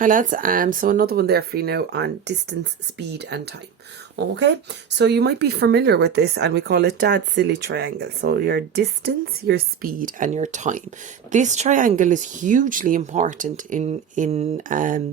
Hi lads, so another one there for you now on distance, speed and time. Okay, so you might be familiar with this and we call it Dad's silly triangle. So your distance, your speed and your time. This triangle is hugely important in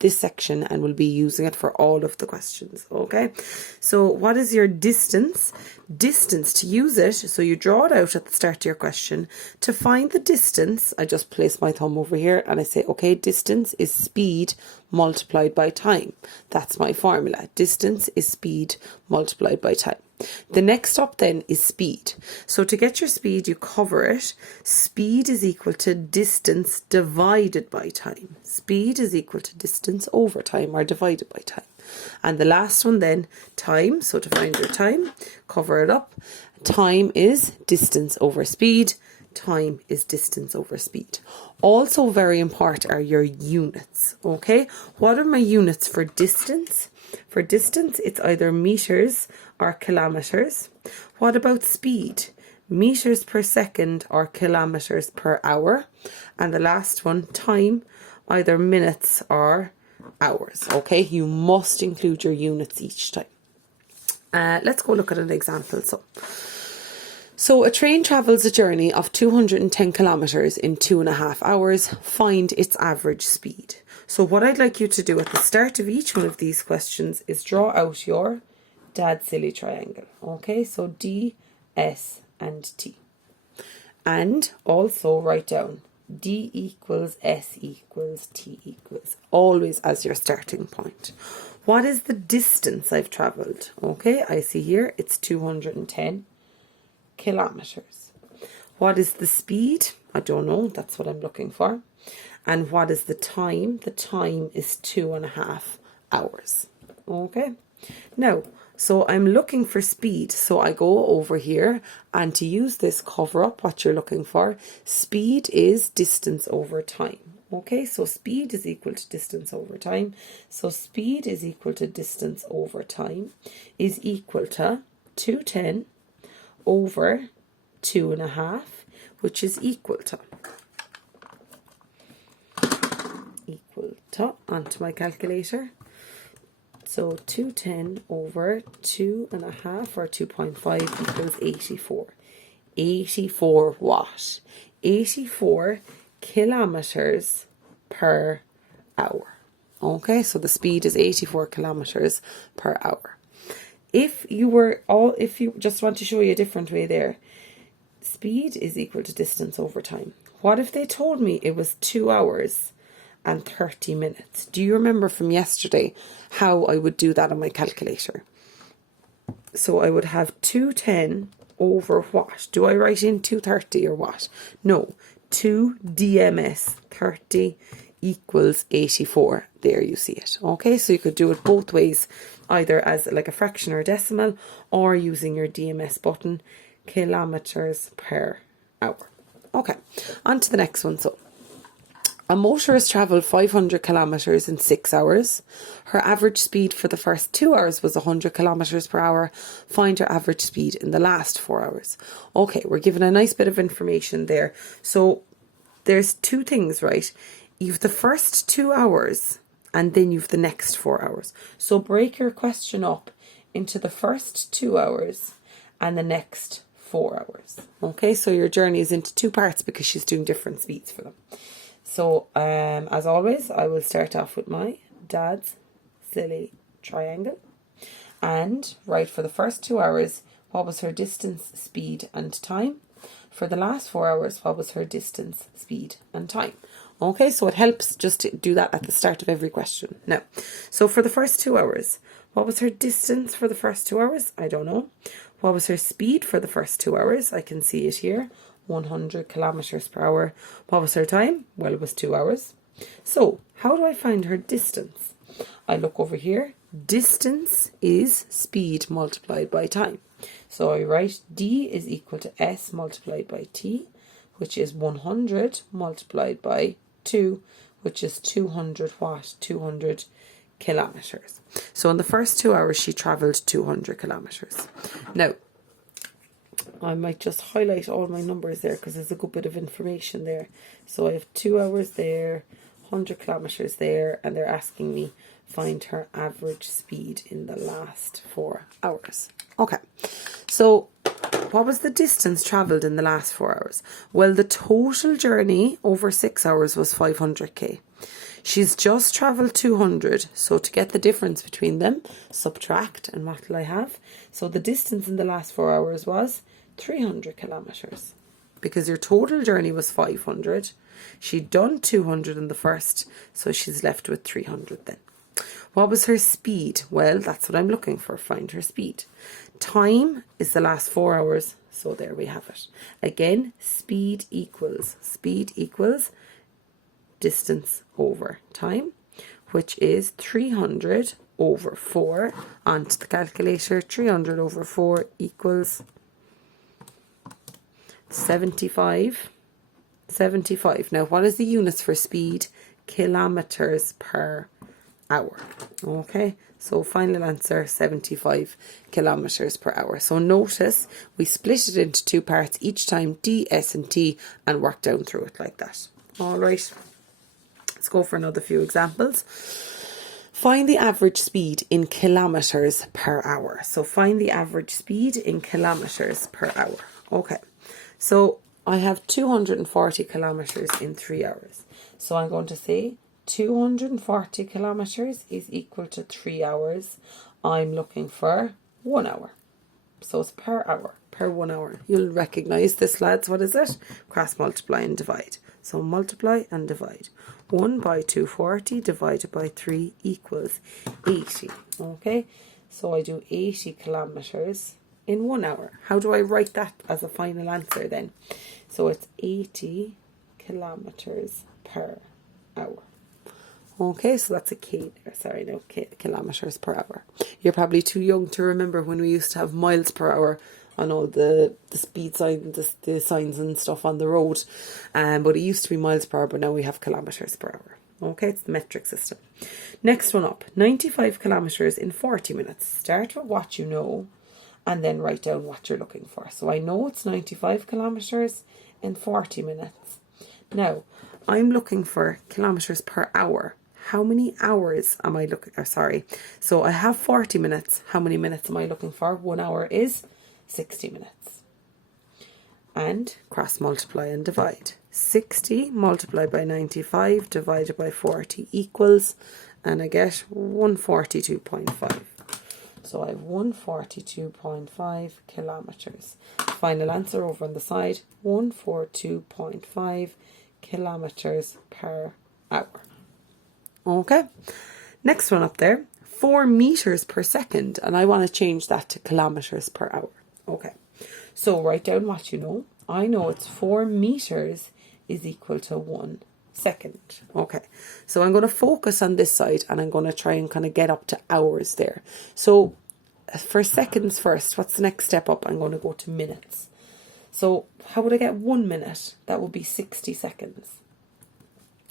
this section and we'll be using it for all of the questions. Okay, so what is your distance? Distance, to use it, so you draw it out at the start of your question. To find the distance, I just place my thumb over here and I say, okay, distance is speed multiplied by time. That's my formula. Distance is speed multiplied by time. The next up then is speed. So to get your speed, you cover it. Speed is equal to distance divided by time. Speed is equal to distance over time, or divided by time. And the last one then, time. So to find your time, cover it up. Time is distance over speed. Time is distance over speed. Also very important are your units. Okay, what are my units for distance? For distance, it's either meters or kilometers. What about speed? Meters per second or kilometers per hour. And the last one, time, either minutes or hours. Okay, you must include your units each time. Let's go look at an example. So a train travels a journey of 210 kilometers in 2.5 hours. Find its average speed. So what I'd like you to do at the start of each one of these questions is draw out your Dad's silly triangle. Okay, so D, S and T. And also write down D equals S equals T equals, always as your starting point. What is the distance I've travelled? Okay, I see here it's 210 kilometers. What is the speed? I don't know, that's what I'm looking for. And what is the time? The time is 2.5 hours. Okay, now so I'm looking for speed, so I go over here and to use this, cover up what you're looking for. Speed is distance over time. Okay, so speed is equal to distance over time. So speed is equal to distance over time is equal to 210 over 2.5, which is equal to onto my calculator. So 210 over 2.5 or 2.5 equals 84. 84 what? 84 kilometers per hour. Okay, so the speed is 84 kilometers per hour. If you just want to show you a different way there, speed is equal to distance over time. What if they told me it was 2 hours and 30 minutes? Do you remember from yesterday how I would do that on my calculator? So I would have 210 over what? Do I write in 230 or what? No, 2 DMS 30 equals 84. There you see it. Okay, so you could do it both ways, either as like a fraction or decimal, or using your DMS button, kilometers per hour. Okay, on to the next one. So a motorist travelled 500 kilometers in 6 hours. Her average speed for the first 2 hours was 100 kilometers per hour. Find her average speed in the last 4 hours. Okay, we're given a nice bit of information there. So there's two things, right? You've the first 2 hours and then you've the next 4 hours. So break your question up into the first 2 hours and the next 4 hours. Okay, so your journey is into two parts because she's doing different speeds for them. So as always, I will start off with my Dad's silly triangle and write for the first 2 hours what was her distance, speed and time. For the last 4 hours, what was her distance, speed and time. Okay, so it helps just to do that at the start of every question. Now, so for the first 2 hours, what was her distance for the first 2 hours? I don't know. What was her speed for the first 2 hours? I can see it here, 100 kilometers per hour. What was her time? Well, it was 2 hours. So how do I find her distance? I look over here. Distance is speed multiplied by time. So I write D is equal to S multiplied by T, which is 100 multiplied by 2, which is 200 what? 200 kilometers. So in the first 2 hours, she travelled 200 kilometers. Now, I might just highlight all my numbers there because there's a good bit of information there. So I have 2 hours there, 100 kilometers there, and they're asking me find her average speed in the last 4 hours. Okay, so what was the distance travelled in the last 4 hours? Well, the total journey over 6 hours was 500k. She's just travelled 200, so to get the difference between them, subtract, and what will I have? So the distance in the last 4 hours was 300 kilometres. Because your total journey was 500. She'd done 200 in the first, so she's left with 300 then. What was her speed? Well, that's what I'm looking for. Find her speed. Time is the last 4 hours, so there we have it. Again, speed equals distance over time, which is 300 over 4. Onto the calculator, 300 over 4 equals 75. Now, what is the units for speed? Kilometers per hour. Okay, so final answer, 75 kilometers per hour. So notice we split it into 2 parts each time, D, S and T, and work down through it like that. All right, let's go for another few examples. Find the average speed in kilometers per hour. So find the average speed in kilometers per hour. Okay, so I have 240 kilometers in 3 hours. So I'm going to say 240 kilometers is equal to 3 hours. I'm looking for 1 hour. So it's per hour, per 1 hour. You'll recognise this, lads. What is it? Cross multiply and divide. So multiply and divide. 1 by 240 divided by 3 equals 80. Okay, so I do 80 kilometers in 1 hour. How do I write that as a final answer then? So it's 80 kilometers per hour. Okay, so that's a kilometers per hour. You're probably too young to remember when we used to have miles per hour on all the speed signs, the signs and stuff on the road. But it used to be miles per hour, but now we have kilometers per hour. Okay, it's the metric system. Next one up, 95 kilometers in 40 minutes. Start with what you know and then write down what you're looking for. So I know it's 95 kilometers in 40 minutes. Now, I'm looking for kilometers per hour. How many hours am I looking for? Sorry. So I have 40 minutes. How many minutes am I looking for? 1 hour is 60 minutes. And cross multiply and divide. 60 multiplied by 95 divided by 40 equals, and I get 142.5. So I have 142.5 kilometers. Final answer over on the side, 142.5 kilometers per hour. Okay, next one up there, 4 meters per second, and I want to change that to kilometers per hour. Okay, so write down what you know. I know it's 4 meters is equal to 1 second. Okay, so I'm going to focus on this side and I'm going to try and kind of get up to hours there. So for seconds first, what's the next step up? I'm going to go to minutes. So how would I get 1 minute? That would be 60 seconds.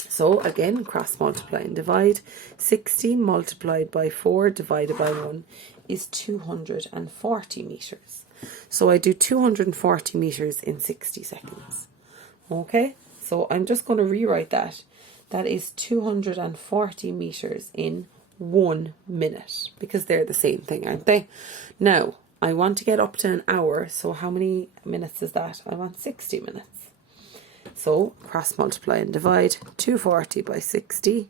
So again, cross multiply and divide. 60 multiplied by 4 divided by 1 is 240 meters. So I do 240 meters in 60 seconds. Okay, so I'm just going to rewrite that. That is 240 meters in 1 minute, because they're the same thing, aren't they? Now, I want to get up to an hour, so how many minutes is that? I want 60 minutes. So, cross multiply and divide. 240 by 60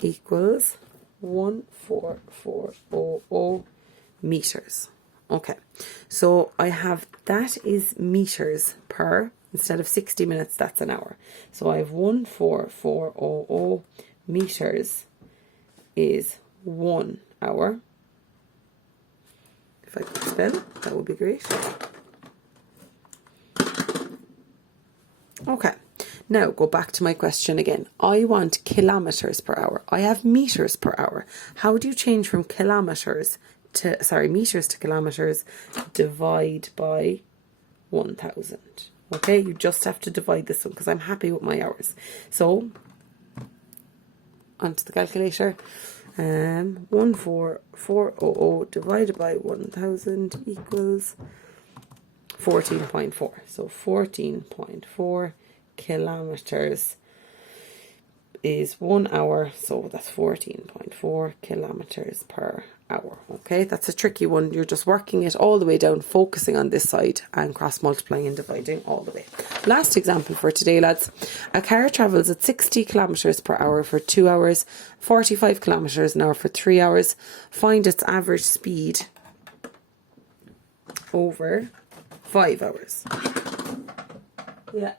equals 14400 meters. Okay, so I have, that is meters per, instead of 60 minutes, that's an hour. So I have 14400 meters is 1 hour. If I could spell, that would be great. Okay, now go back to my question again. I want kilometers per hour. I have meters per hour. How do you change from meters to kilometers? Divide by 1000. Okay, you just have to divide this one because I'm happy with my hours. So, onto the calculator. 14400 divided by 1000 equals 14.4. So 14.4 kilometers is 1 hour, so that's 14.4 kilometers per hour. Okay, that's a tricky one. You're just working it all the way down, focusing on this side and cross multiplying and dividing all the way. Last example for today, lads. A car travels at 60 kilometers per hour for 2 hours, 45 kilometers an hour for 3 hours. Find its average speed over 5 hours. Yeah.